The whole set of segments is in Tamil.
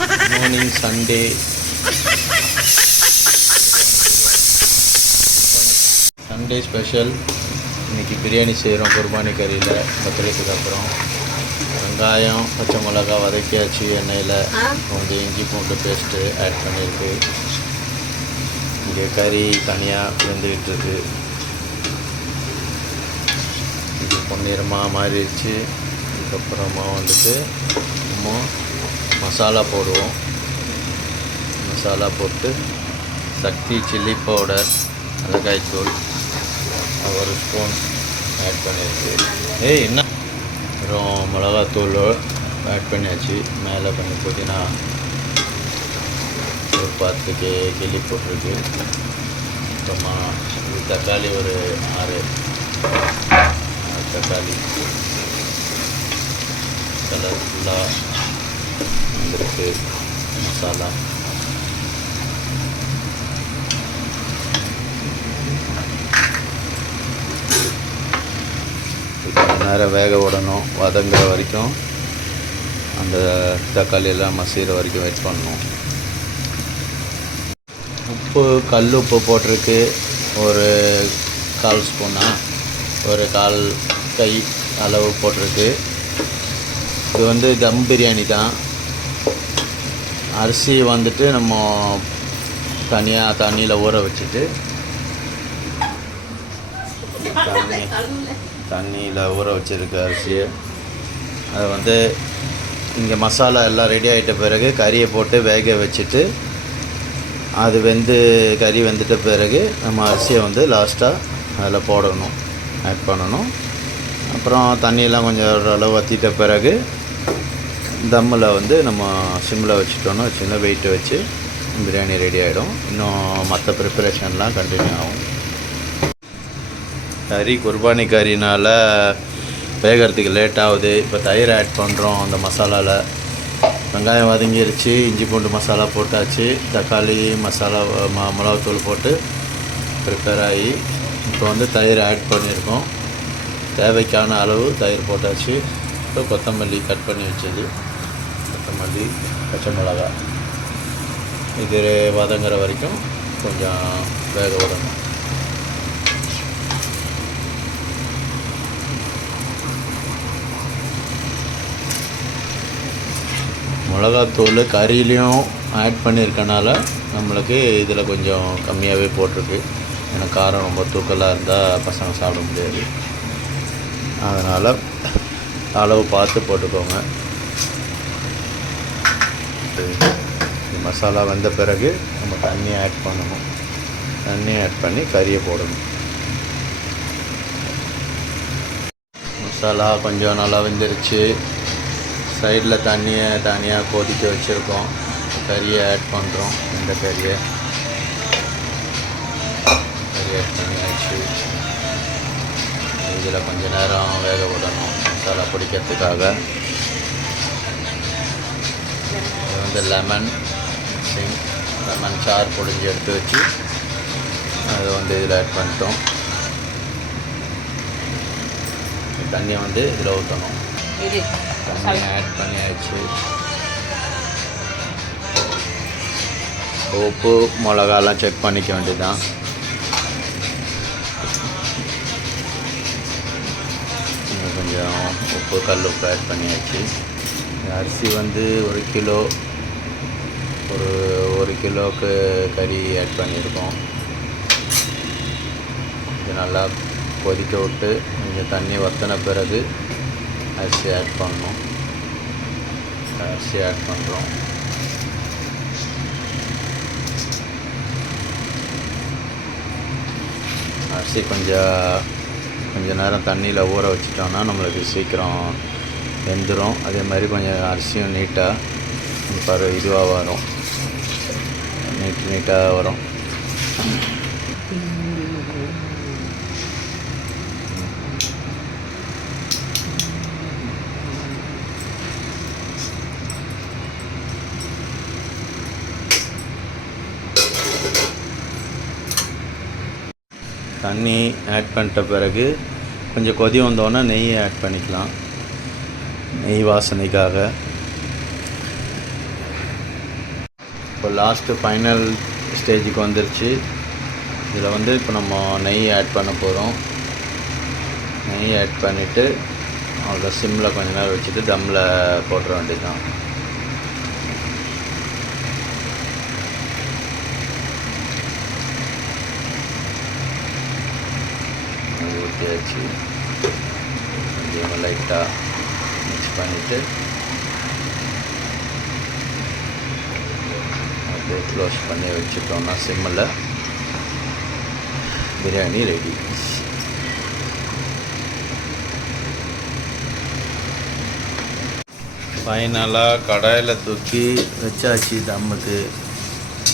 Morning Sunday. Sunday special. இன்றைக்கி பிரியாணி செய்கிறோம் குர்பானி கறியில். பக்ரீத்துக்கு அப்புறம் வெங்காயம் பச்சை மிளகா வதக்கியாச்சு எண்ணெயில். கொஞ்சம் இஞ்சி பூண்டு பேஸ்ட்டு ஆட் பண்ணியிருக்கு. இங்கே கறி தனியாக வெந்துக்கிட்டுருக்கு. இது பொன்னிறமாக மாறிடுச்சு. அதுக்கப்புறமா வந்துட்டு நம்ம மசாலா போடுவோம். மசாலா போட்டு சக்தி சில்லி பவுடர், மிளகாய்த்தூள் ஒரு ஸ்பூன் ஆட் பண்ணியிருக்கு. என்ன அப்புறம் மிளகாத்தூள் ஆட் பண்ணியாச்சு. மேலே கொஞ்சம் புதினா ஒரு 10 கிள்ளி போட்டிருக்கு. அப்புறமா தக்காளி ஒரு 6 தக்காளி கலர்ஃபுல்லாக வந்துருக்கு. மசாலா நேரம் வேக விடணும். வதங்குற வரைக்கும், அந்த தக்காளி எல்லாம் மசிகிற வரைக்கும் வெயிட் பண்ணணும். உப்பு கல் உப்பு போட்டிருக்கு. ஒரு 1/4 ஸ்பூனா ஒரு 1/4 கை அளவு போட்டிருக்கு. இது வந்து தம் பிரியாணி தான். அரிசி வந்துட்டு நம்ம தனியாக தண்ணியில் ஊற வச்சுட்டு தண்ணியில் ஊற வச்சுருக்க அரிசியை அதை வந்து இங்கே மசாலா எல்லாம் ரெடி ஆகிட்ட பிறகு கறியை போட்டு வேக வச்சுட்டு அது கறி வெந்துட்ட பிறகு நம்ம அரிசியை வந்து லாஸ்ட்டாக அதில் போடணும், ஆட் பண்ணணும். அப்புறம் தண்ணியெல்லாம் கொஞ்சம் ஓரளவு வற்றிட்ட பிறகு தம்மில் வந்து நம்ம சிம்மில் வச்சுட்டோன்னு சின்ன வெயிட்டை வச்சு பிரியாணி ரெடி ஆகிடும். இன்னும் மற்ற ப்ரிப்பரேஷன்லாம் கண்டினியூ ஆகும். கறி குர்பானி கறினால் வேகிறதுக்கு லேட் ஆகுது. இப்போ தயிர் ஆட் பண்ணுறோம் அந்த மசாலாவில். வெங்காயம் வதங்கிருச்சு. இஞ்சி பூண்டு மசாலா போட்டாச்சு. தக்காளி மசாலா மிளகாத்தூள் போட்டு ப்ரிப்பேர் ஆகி இப்போ வந்து தயிர் ஆட் பண்ணியிருக்கோம். தேவைக்கான அளவு தயிர் போட்டாச்சு. இப்போ கொத்தமல்லி கட் பண்ணி வச்சது, கொத்தமல்லி பச்சை மிளகா இது வதங்குற வரைக்கும் கொஞ்சம் வேக விடணும். மிளகாத்தூள் கறியிலையும் ஆட் பண்ணியிருக்கனால நம்மளுக்கு இதில் கொஞ்சம் கம்மியாகவே போட்டிருக்கு. ஏன்னா காரம் ரொம்ப தூக்கலாக இருந்தால் பசங்க சாப்பிட முடியாது. அதனால் அளவு பார்த்து போட்டுக்கோங்க. மசாலா வந்த பிறகு நம்ம தண்ணி ஆட் பண்ணணும். தண்ணி ஆட் பண்ணி கறியை போடணும். மசாலா கொஞ்சம் நல்லா வெந்துருச்சு. சைடில் தண்ணியை தனியாக கொதிக்க வச்சுருக்கோம். கறியை ஆட் பண்ணுறோம். இந்த கறி ஆட் பண்ணியாச்சு. இதில் கொஞ்சம் நேரம் வேக விடணும் மசாலா பிடிக்கிறதுக்காக. இது வந்து லெமன் சாறு பொடிஞ்சு எடுத்து வச்சு அதை வந்து இதில் ஆட் பண்ணிட்டோம். தண்ணியை வந்து இதில் ஊற்றணும். தண்ணியை ஆட் பண்ணியாச்சு. உப்பு மிளகாலாம் செக் பண்ணிக்க வேண்டியதுதான். கொஞ்சம் உப்பு கல் உப்பு ஆட் பண்ணியாச்சு. அரிசி வந்து 1 கிலோ, ஒரு கிலோவுக்கு கறி ஆட் பண்ணியிருக்கோம். இது நல்லா கொதிக்க விட்டு கொஞ்சம் தண்ணி வற்றின பிறகு அரிசி ஆட் பண்ணணும். அரிசி ஆட் பண்ணுறோம். அரிசி கொஞ்சம் நேரம் தண்ணியில் ஊற வச்சிட்டோன்னா நம்மளுக்கு சீக்கிரம் வெந்துடும். அதே மாதிரி கொஞ்சம் அரிசியும் நீட்டாக இதுவாக வரும், நீட்டாக வரும். தண்ணி ஆட் பண்ணிட்ட பிறகு கொஞ்சம் கொதி வந்தோன்னா நெய்யை ஆட் பண்ணிக்கலாம். நெய் வாசனைக்காக இப்போ லாஸ்ட்டு ஃபைனல் ஸ்டேஜுக்கு வந்துருச்சு. இதில் வந்து இப்போ நம்ம நெய் ஆட் பண்ண போகிறோம். நெய் ஆட் பண்ணிவிட்டு அவ்வளோ சிம்மில் கொஞ்ச நேரம் வச்சுட்டு தம்மில் போட்டுற வேண்டியது தான். ஊற்றியாச்சு. கொஞ்சம் லைட்டாக மிக்ஸ் பண்ணிவிட்டு அப்படியே க்ளோஸ் பண்ணி வச்சுட்டோம்னா சிம்மில் பிரியாணி ரெடி. ஃபைனலாக கடாயில் தூக்கி வச்சாச்சு தம்முக்கு.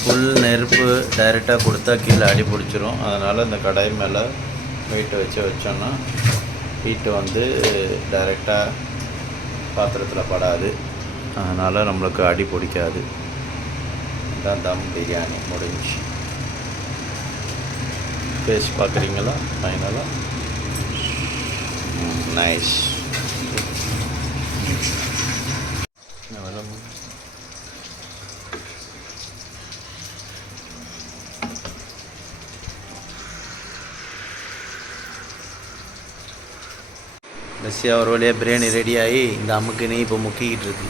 ஃபுல் நெருப்பு டைரெக்டாக கொடுத்தா கீழே அடி பிடிச்சிரும். அதனால் இந்த கடாய் மேலே வெயிட்டை வச்சோன்னா ஹீட்டு வந்து டைரெக்டாக பாத்திரத்தில் படாது. அதனால் நம்மளுக்கு அடி பிடிக்காது. இதுதான் தம் பிரியாணி முடிஞ்சு. பேசி பார்க்குறீங்களா? ஃபைனலாக நைஸ். கடைசியாக ஒரு வழியாக பிரியாணி ரெடி ஆகி இந்த அமுக்கு நெய் இப்போ முக்கிக்கிட்டு இருக்கு.